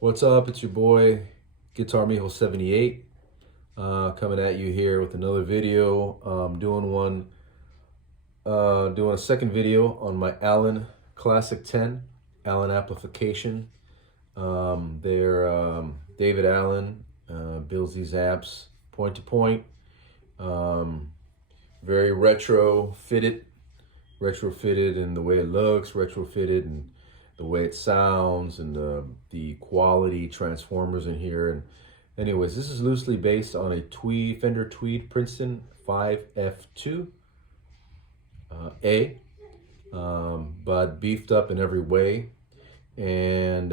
What's up? It's your boy Guitar Mijo 78 coming at you here with another video. Doing a second video on my Allen Classic 10 Allen amplification. David Allen builds these amps point to point, very retrofitted in the way it looks, retrofitted and the way it sounds, and the quality transformers in here. And anyways, this is loosely based on a Fender Tweed Princeton 5F2 A, but beefed up in every way. And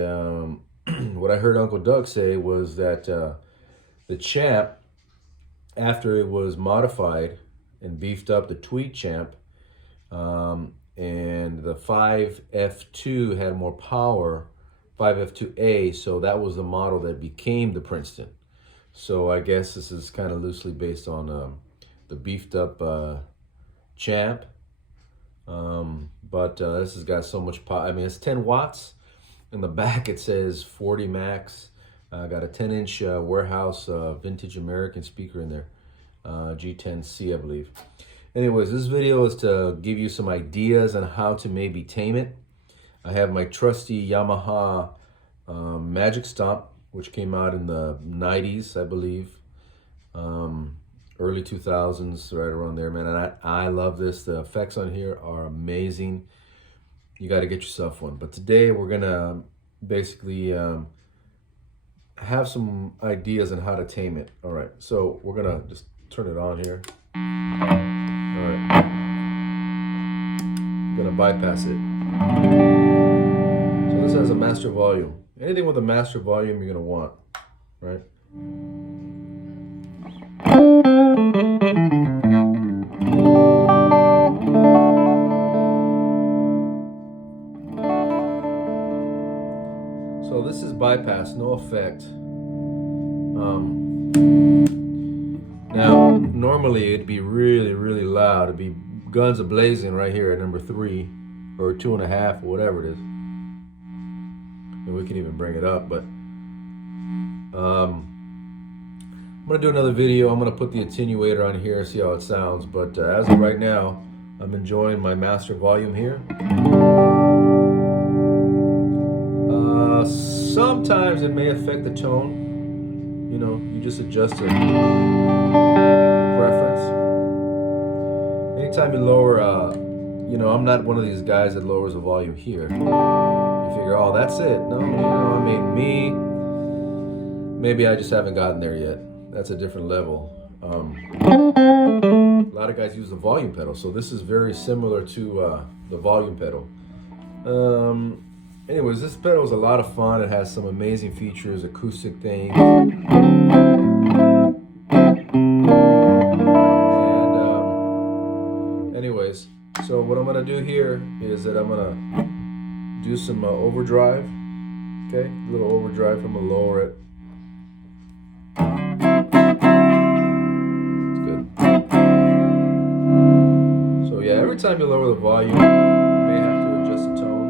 what I heard Uncle Doug say was that the Champ, after it was modified and beefed up, the Tweed Champ, and the 5F2 had more power, 5F2A, so that was the model that became the Princeton. So I guess this is kind of loosely based on the beefed up Champ, but this has got so much power. I mean, it's 10 watts. In the back it says 40 max. Got a 10-inch warehouse vintage American speaker in there, G10C, I believe. Anyways, this video is to give you some ideas on how to maybe tame it. I have my trusty Yamaha Magic Stomp, which came out in the 90s, I believe. Early 2000s, right around there, man. And I love this. The effects on here are amazing. You got to get yourself one. But today we're going to basically have some ideas on how to tame it. All right, so we're going to just turn it on here. Alright, I'm gonna bypass it. So this has a master volume. Anything with a master volume you're gonna want, right? So this is bypass, no effect. Now, normally it'd be really, really loud. It'd be guns a-blazing right here at number 3 or 2.5 or whatever it is. And we can even bring it up, but I'm gonna do another video. I'm gonna put the attenuator on here and see how it sounds. But as of right now, I'm enjoying my master volume here. Sometimes it may affect the tone. You know, you just adjust it. Preference. Anytime you lower, you know, I'm not one of these guys that lowers the volume here. You figure, oh, that's it. No, you know, I mean, maybe I just haven't gotten there yet. That's a different level. A lot of guys use the volume pedal, so this is very similar to the volume pedal. Anyways, this pedal is a lot of fun. It has some amazing features, acoustic things. Anyways, so what I'm gonna do here is that I'm gonna do some overdrive. Okay, a little overdrive. I'm gonna lower it. It's good. So yeah, every time you lower the volume, you may have to adjust the tone.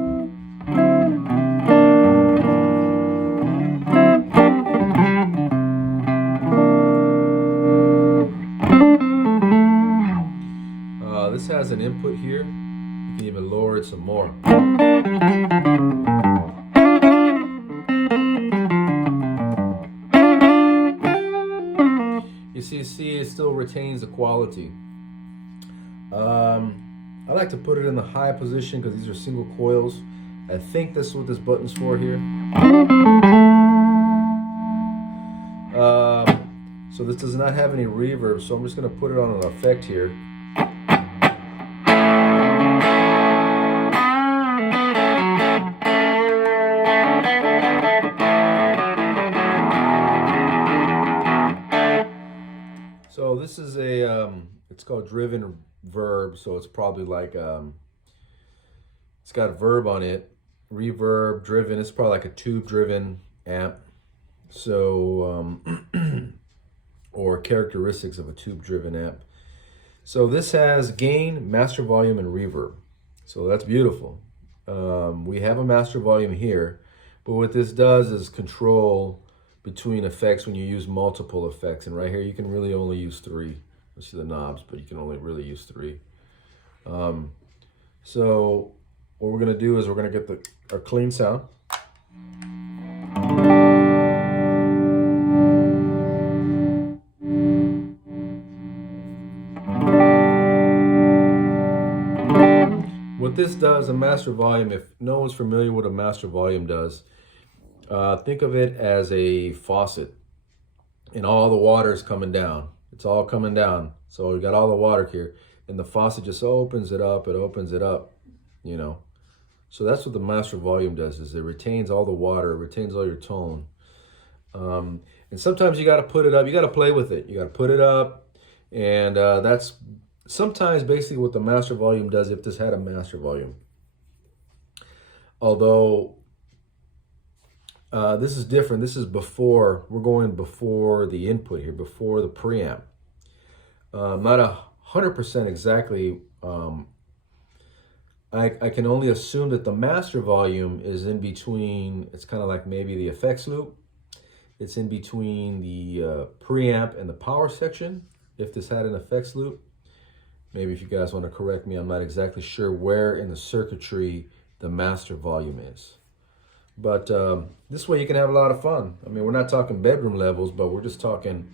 This has an input here. You can even lower it some more. You see, it still retains the quality. I like to put it in the high position because these are single coils. I think that's what this button's for here. So this does not have any reverb, so I'm just going to put it on an effect here. So this is a, it's called Driven Verb, so it's probably like, it's got a verb on it, reverb, driven. It's probably like a tube-driven amp. So, or characteristics of a tube-driven amp. So this has gain, master volume, and reverb. So that's beautiful. We have a master volume here, But what this does is control between effects when you use multiple effects. And right here, you can really only use 3. Let's see the knobs, but you can only really use 3. So what we're gonna do is we're gonna get our clean sound. What this does, a master volume, if no one's familiar with what a master volume does, think of it as a faucet and all the water is coming down. It's all coming down. So we got all the water here and the faucet just opens it up, you know. So that's what the master volume does, is it retains all the water, it retains all your tone. And sometimes you got to put it up, you got to play with it. You got to put it up, and that's sometimes basically what the master volume does if this had a master volume. Although this is different. This is before, we're going before the input here, before the preamp. Not 100% exactly. I can only assume that the master volume is in between. It's kind of like maybe the effects loop. It's in between the preamp and the power section, if this had an effects loop. Maybe if you guys want to correct me, I'm not exactly sure where in the circuitry the master volume is. But this way you can have a lot of fun. I mean, we're not talking bedroom levels, but we're just talking,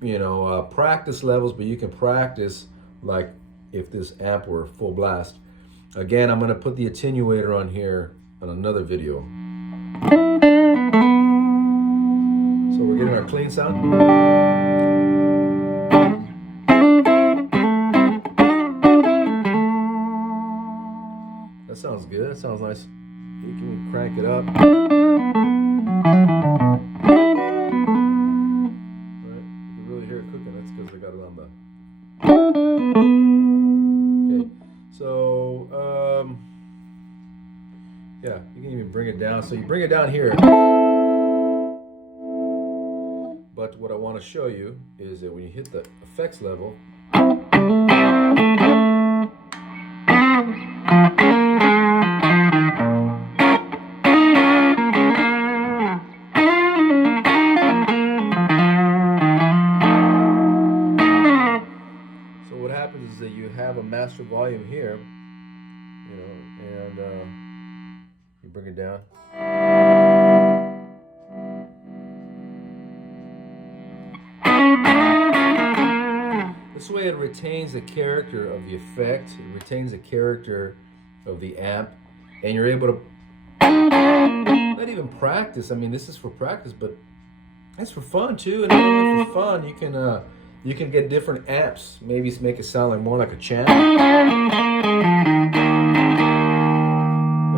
you know, practice levels, but you can practice like if this amp were full blast. Again, I'm going to put the attenuator on here on another video. So we're getting our clean sound. That sounds good. That sounds nice. You can crank it up. Right? You can really hear it cooking. That's because I got it on the. Okay. So, yeah, you can even bring it down. So you bring it down here. But what I want to show you is that when you hit the effects level, is that you have a master volume here, you know, and you bring it down. This way it retains the character of the effect, it retains the character of the amp, and you're able to not even practice. I mean, this is for practice, but it's for fun too. And not only for fun, you can get different amps, maybe make it sound like more like a chant. There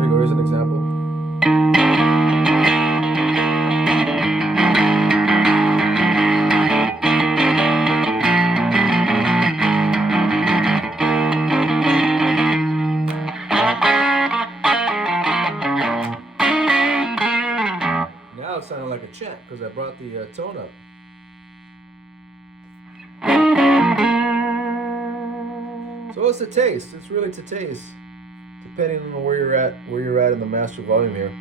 you go, here's an example. Now it sounded like a chant because I brought the tone up. So it's a taste. It's really to taste, depending on where you're at in the master volume here.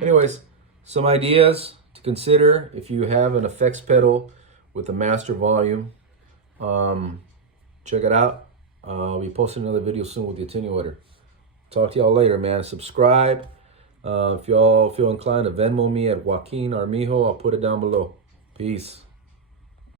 Anyways, some ideas to consider if you have an effects pedal with a master volume. Check it out. I'll be posting another video soon with the attenuator. Talk to y'all later, man. Subscribe. If y'all feel inclined to Venmo me at Joaquin Armijo, I'll put it down below. Peace.